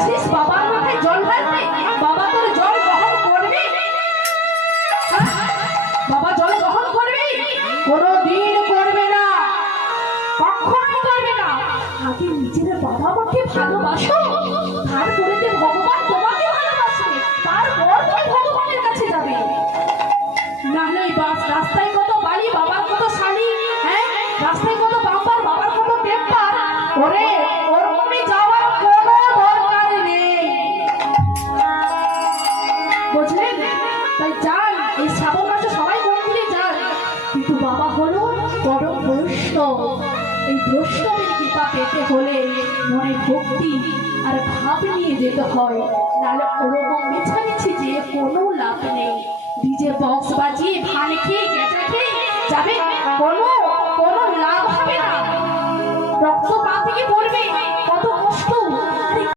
যাচ্ছিস বাবার মাথায় জল ঢালতে? বাবা তোর জল গ্রহণ করবে? বাবা জল গ্রহণ করবে? কোনোদিন করবে না, কখনোই করবে না। আগে নিজের বাবা মাকে ভালোবাসো, তারপরে যে ভগবান তোমাকে ভালোবাসবে, তারপর তুমি ভগবানের কাছে যাবে। নাহলে রাস্তায় কত বাড়ি, বাবার কত শাড়ি, হ্যাঁ রাস্তায় কত বাম্পার, বাবার কত টেম্পার, ওরে ওরকমই যাওয়ার কোনো দরকার নেই, বুঝলেন? তাই যান, এই শ্রাবণ মাসে সবাই মন্দিরে যান, কিন্তু বাবা হলো পরম বৈষ্ণব। এই বৈষ্ণবের কৃপা পেতে হলে মনে ভক্তি আর ভাব নিয়ে যেতে হয়, নাহলে ওরকম মিছামিছি যে কোনো লাভ নেই। ডিজে বক্স বাজিয়ে ভান খেয়ে গেঁচা খেয়ে যাবে, কোনো লাভ হবে না। রক্ত